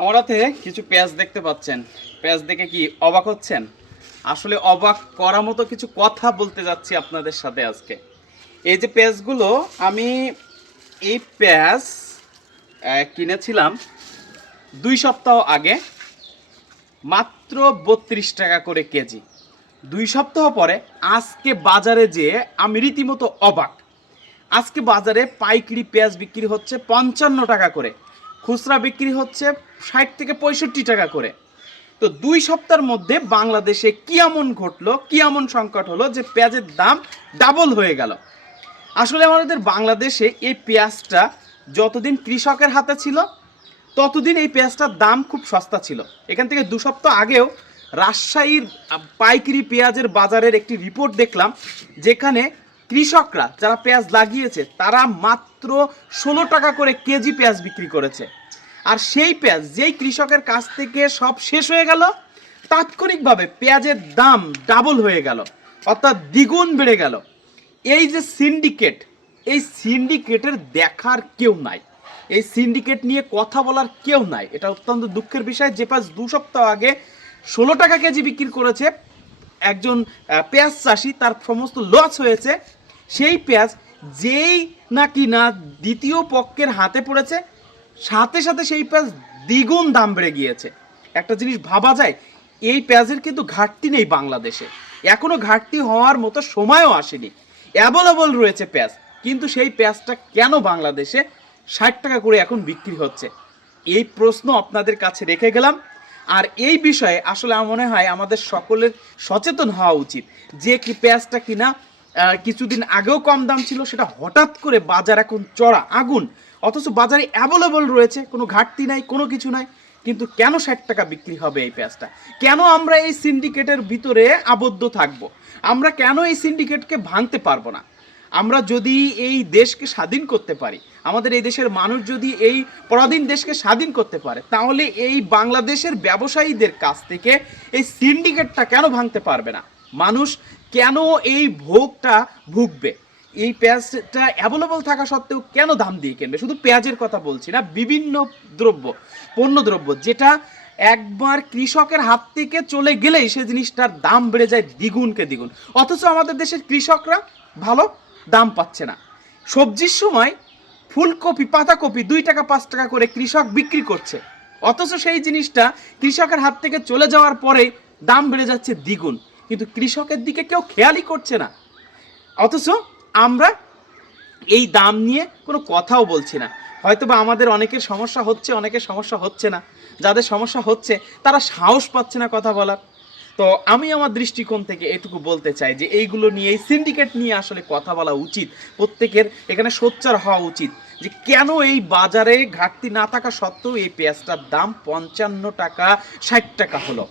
আমার হাতে কিছু পেঁয়াজ দেখতে পাচ্ছেন। পেঁয়াজ দেখে কি অবাক হচ্ছেন? আসলে অবাক করার মতো কিছু কথা বলতে যাচ্ছি আপনাদের সাথে আজকে। এই যে পেঁয়াজগুলো আমি এই পেঁয়াজ কিনেছিলাম দুই সপ্তাহ আগে, মাত্র বত্রিশ টাকা করে কেজি। দুই সপ্তাহ পরে আজকে বাজারে যেয়ে আমি রীতিমতো অবাক। আজকে বাজারে পাইকারি পেঁয়াজ বিক্রি হচ্ছে পঞ্চান্ন টাকা করে। খুচরা বিক্রি হচ্ছে ষাট থেকে পঁয়ষট্টি টাকা করে। তো দুই সপ্তাহের মধ্যে বাংলাদেশে কি এমন ঘটলো, কি এমন সংকট হলো যে পেঁয়াজের দাম ডাবল হয়ে গেল? আসলে আমাদের বাংলাদেশে এই পেঁয়াজটা যতদিন কৃষকের হাতে ছিল, ততদিন এই পেঁয়াজটার দাম খুব সস্তা ছিল। এখান থেকে দু সপ্তাহ আগেও রাজশাহীর পাইকারি পেঁয়াজের বাজারের একটি রিপোর্ট দেখলাম, যেখানে কৃষকরা যারা পেঁয়াজ লাগিয়েছে, তারা মাত্র ষোলো টাকা করে কেজি পেঁয়াজ বিক্রি করেছে। আর সেই পেঁয়াজ যেই কৃষকের কাছ থেকে সব শেষ হয়ে গেল, তাৎক্ষণিকভাবে পেঁয়াজের দাম ডাবল হয়ে গেল, অর্থাৎ দ্বিগুণ বেড়ে গেল। এই যে সিন্ডিকেট, এই সিন্ডিকেটের দেখার কেউ নাই। এই সিন্ডিকেট নিয়ে কথা বলার কেউ নাই। এটা অত্যন্ত দুঃখের বিষয় যে পাঁচ দু সপ্তাহ আগে ষোলো টাকা কেজি বিক্রি করেছে একজন পেঁয়াজ চাষি, তার সমস্ত লস হয়েছে। সেই পেঁয়াজ যেই নাকি না দ্বিতীয় পক্ষের হাতে পড়েছে, সাথে সাথে সেই পেঁয়াজ দ্বিগুণ দাম বেড়ে গিয়েছে। একটা জিনিস ভাবা যায়, এই পেঁয়াজের কিন্তু ঘাটতি নেই বাংলাদেশে। এখনও ঘাটতি হওয়ার মতো সময়ও আসেনি। অ্যাভেলেবল রয়েছে পেঁয়াজ, কিন্তু সেই পেঁয়াজটা কেন বাংলাদেশে ষাট টাকা করে এখন বিক্রি হচ্ছে? এই প্রশ্ন আপনাদের কাছে রেখে গেলাম। আর এই বিষয়ে আসলে আমার মনে হয় আমাদের সকলের সচেতন হওয়া উচিত যে কি পেঁয়াজটা কিনা কিছুদিন আগেও কম দাম ছিল, সেটা হঠাৎ করে বাজার এখন চড়া আগুন। অথচ বাজারে অ্যাভেলেবল রয়েছে, কোনো ঘাটতি নাই, কোনো কিছু নাই, কিন্তু কেন ষাট টাকা বিক্রি হবে এই পেঁয়াজটা? কেন আমরা এই সিন্ডিকেটের ভিতরে আবদ্ধ থাকব? আমরা কেন এই সিন্ডিকেটকে ভাঙতে পারব না? আমরা যদি এই দেশকে স্বাধীন করতে পারি, আমাদের এই দেশের মানুষ যদি এই পরাধীন দেশকে স্বাধীন করতে পারে, তাহলে এই বাংলাদেশের ব্যবসায়ীদের কাছ থেকে এই সিন্ডিকেটটা কেন ভাঙতে পারবে না? মানুষ কেন এই ভোগটা ভুগবে? এই পেঁয়াজটা অ্যাভেলেবল থাকা সত্ত্বেও কেন দাম দিয়ে কিনবে? শুধু পেঁয়াজের কথা বলছি না, বিভিন্ন দ্রব্য পণ্য দ্রব্য যেটা একবার কৃষকের হাত থেকে চলে গেলেই সে জিনিসটার দাম বেড়ে যায় দ্বিগুণকে দ্বিগুণ। অথচ আমাদের দেশের কৃষকরা ভালো দাম পাচ্ছে না। সবজির সময় ফুলকপি, পাতাকপি দুই টাকা, পাঁচ টাকা করে কৃষক বিক্রি করছে। অথচ সেই জিনিসটা কৃষকের হাত থেকে চলে যাওয়ার পরে দাম বেড়ে যাচ্ছে দ্বিগুণ। কিন্তু কৃষকের দিকে কেউ খেয়ালই করছে না। অথচ আমরা এই দাম নিয়ে কোনো কথাও বলছি না। হয়তো বা আমাদের অনেকের সমস্যা হচ্ছে, অনেকের সমস্যা হচ্ছে না। যাদের সমস্যা হচ্ছে, তারা সাহস পাচ্ছে না কথা বলার। তো আমি আমার দৃষ্টিকোণ থেকে এটুকু বলতে চাই যে, এইগুলো নিয়ে, এই সিন্ডিকেট নিয়ে আসলে কথা বলা উচিত। প্রত্যেকের এখানে সোচ্চার হওয়া উচিত যে, কেন এই বাজারে ঘাটতি না থাকা সত্ত্বেও এই পেঁয়াজটার দাম পঞ্চান্ন টাকা, ষাট টাকা হলো?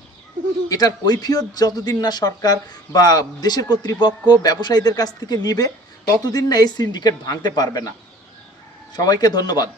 এটার কৈফিয়ত যতদিন না সরকার বা দেশের কর্তৃপক্ষ ব্যবসায়ীদের কাছ থেকে নিবে, ততদিন না এই সিন্ডিকেট ভাঙতে পারবে না। সবাইকে ধন্যবাদ।